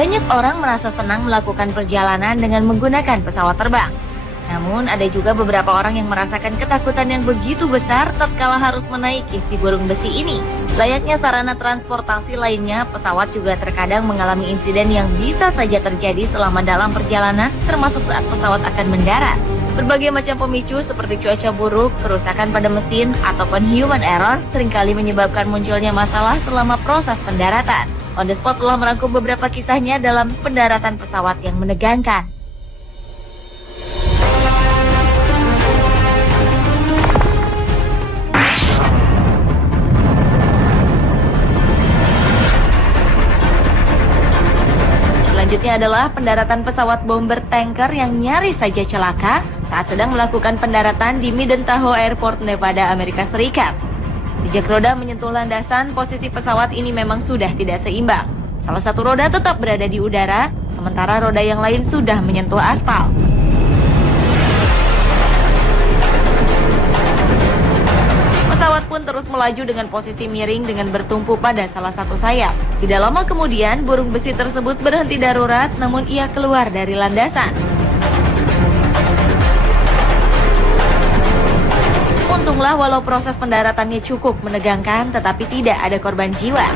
Banyak orang merasa senang melakukan perjalanan dengan menggunakan pesawat terbang. Namun ada juga beberapa orang yang merasakan ketakutan yang begitu besar tatkala harus menaiki si burung besi ini. Layaknya sarana transportasi lainnya, pesawat juga terkadang mengalami insiden yang bisa saja terjadi selama dalam perjalanan, termasuk saat pesawat akan mendarat. Berbagai macam pemicu seperti cuaca buruk, kerusakan pada mesin, ataupun human error seringkali menyebabkan munculnya masalah selama proses pendaratan. On the Spot telah merangkum beberapa kisahnya dalam pendaratan pesawat yang menegangkan. Selanjutnya adalah pendaratan pesawat bomber tanker yang nyaris saja celaka saat sedang melakukan pendaratan di Middentaho Airport, Nevada, Amerika Serikat. Sejak roda menyentuh landasan, posisi pesawat ini memang sudah tidak seimbang. Salah satu roda tetap berada di udara, sementara roda yang lain sudah menyentuh aspal. Pesawat pun terus melaju dengan posisi miring dengan bertumpu pada salah satu sayap. Tidak lama kemudian, burung besi tersebut berhenti darurat, namun ia keluar dari landasan. Untunglah walau proses pendaratannya cukup menegangkan, tetapi tidak ada korban jiwa.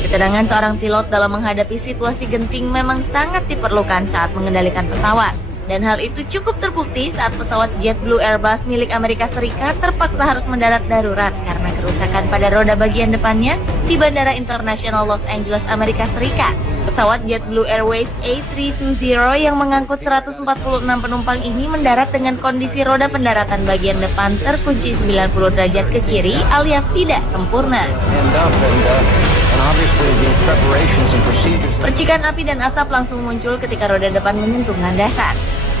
Ketenangan seorang pilot dalam menghadapi situasi genting memang sangat diperlukan saat mengendalikan pesawat. Dan hal itu cukup terbukti saat pesawat JetBlue Airbus milik Amerika Serikat terpaksa harus mendarat darurat karena kerusakan pada roda bagian depannya di Bandara Internasional Los Angeles, Amerika Serikat. Pesawat JetBlue Airways A320 yang mengangkut 146 penumpang ini mendarat dengan kondisi roda pendaratan bagian depan terkunci 90 derajat ke kiri alias tidak sempurna. Percikan api dan asap langsung muncul ketika roda depan menyentuh landasan.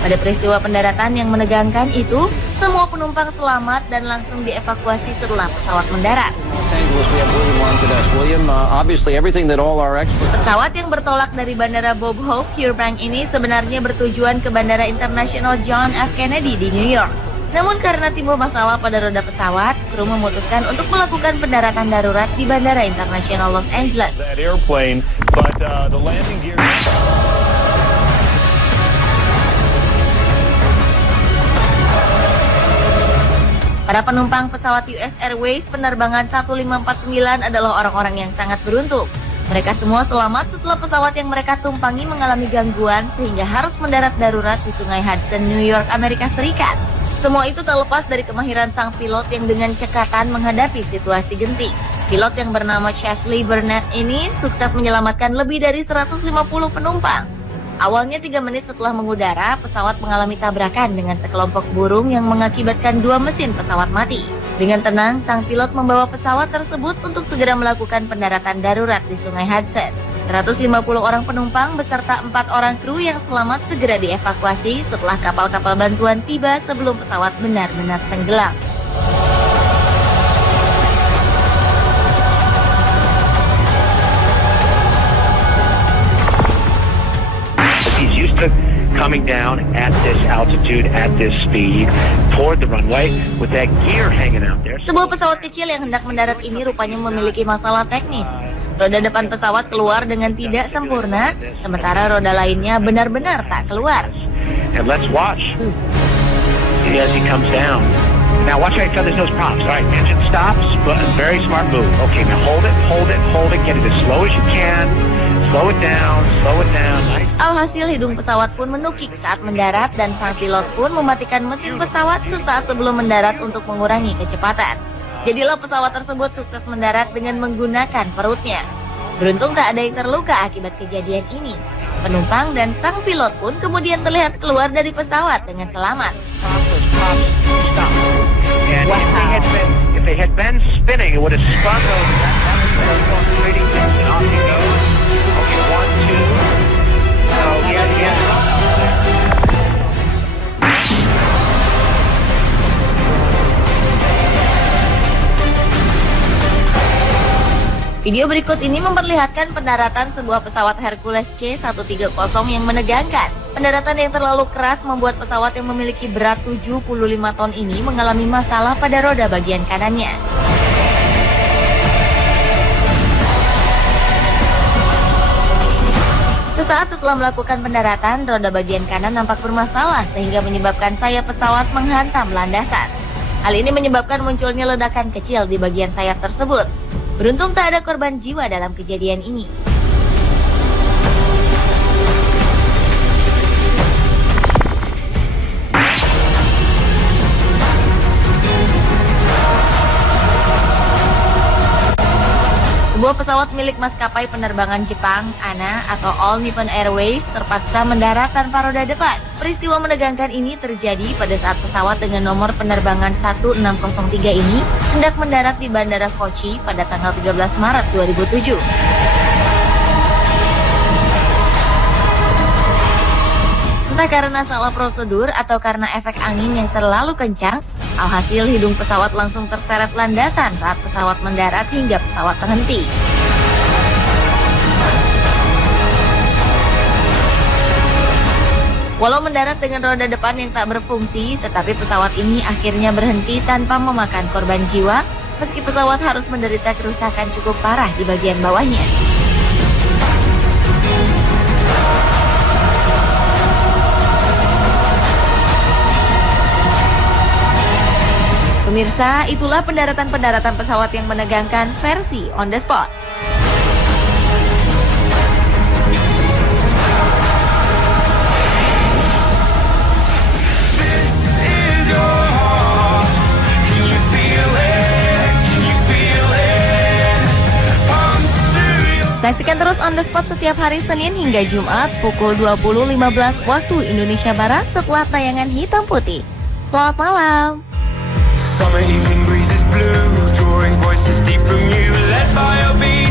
Pada peristiwa pendaratan yang menegangkan itu, semua penumpang selamat dan langsung dievakuasi setelah pesawat mendarat. Pesawat yang bertolak dari Bandara Bob Hope, Fairbanks ini sebenarnya bertujuan ke Bandara Internasional John F. Kennedy di New York. Namun karena timbul masalah pada roda pesawat, kru memutuskan untuk melakukan pendaratan darurat di Bandara Internasional Los Angeles. Para penumpang pesawat US Airways penerbangan 1549 adalah orang-orang yang sangat beruntung. Mereka semua selamat setelah pesawat yang mereka tumpangi mengalami gangguan sehingga harus mendarat darurat di Sungai Hudson, New York, Amerika Serikat. Semua itu tak lepas dari kemahiran sang pilot yang dengan cekatan menghadapi situasi genting. Pilot yang bernama Chesley Burnett ini sukses menyelamatkan lebih dari 150 penumpang. Awalnya 3 menit setelah mengudara, pesawat mengalami tabrakan dengan sekelompok burung yang mengakibatkan 2 mesin pesawat mati. Dengan tenang, sang pilot membawa pesawat tersebut untuk segera melakukan pendaratan darurat di Sungai Hudson. 150 orang penumpang beserta 4 orang kru yang selamat segera dievakuasi setelah kapal-kapal bantuan tiba sebelum pesawat benar-benar tenggelam. Coming down at this altitude, at this speed, toward the runway, with that gear hanging out there. Sebuah pesawat kecil yang hendak mendarat ini rupanya memiliki masalah teknis. Roda depan pesawat keluar dengan tidak sempurna, sementara roda lainnya benar-benar tak keluar. And let's watch. See as he comes down. Now watch how he feathers those props. All right, engine stops, but a very smart move. Okay, now hold it, hold it, hold it. Get it as slow as you can. Slow it down, slow it down. Nice. Alhasil hidung pesawat pun menukik saat mendarat dan sang pilot pun mematikan mesin pesawat sesaat sebelum mendarat untuk mengurangi kecepatan. Jadilah pesawat tersebut sukses mendarat dengan menggunakan perutnya. Beruntung tak ada yang terluka akibat kejadian ini. Penumpang dan sang pilot pun kemudian terlihat keluar dari pesawat dengan selamat. And if they had been spinning, it would have spun those. And off you go. Okay, 1, 2. So yeah. Video berikut ini memperlihatkan pendaratan sebuah pesawat Hercules C-130 yang menegangkan. Pendaratan yang terlalu keras membuat pesawat yang memiliki berat 75 ton ini mengalami masalah pada roda bagian kanannya. Sesaat setelah melakukan pendaratan, roda bagian kanan nampak bermasalah sehingga menyebabkan sayap pesawat menghantam landasan. Hal ini menyebabkan munculnya ledakan kecil di bagian sayap tersebut. Beruntung tak ada korban jiwa dalam kejadian ini. Sebuah pesawat milik maskapai penerbangan Jepang, ANA atau All Nippon Airways, terpaksa mendarat tanpa roda depan. Peristiwa menegangkan ini terjadi pada saat pesawat dengan nomor penerbangan 1603 ini hendak mendarat di Bandara Kochi pada tanggal 13 Maret 2007. Entah karena salah prosedur atau karena efek angin yang terlalu kencang, alhasil hidung pesawat langsung terseret landasan saat pesawat mendarat hingga pesawat terhenti. Walau mendarat dengan roda depan yang tak berfungsi, tetapi pesawat ini akhirnya berhenti tanpa memakan korban jiwa, meski pesawat harus menderita kerusakan cukup parah di bagian bawahnya. Pemirsa, itulah pendaratan-pendaratan pesawat yang menegangkan versi on the spot. Saksikan terus on the spot setiap hari Senin hingga Jumat pukul 20.15 waktu Indonesia Barat setelah tayangan Hitam Putih. Selamat malam. Summer evening breezes blue, drawing voices deep from you, led by a beat.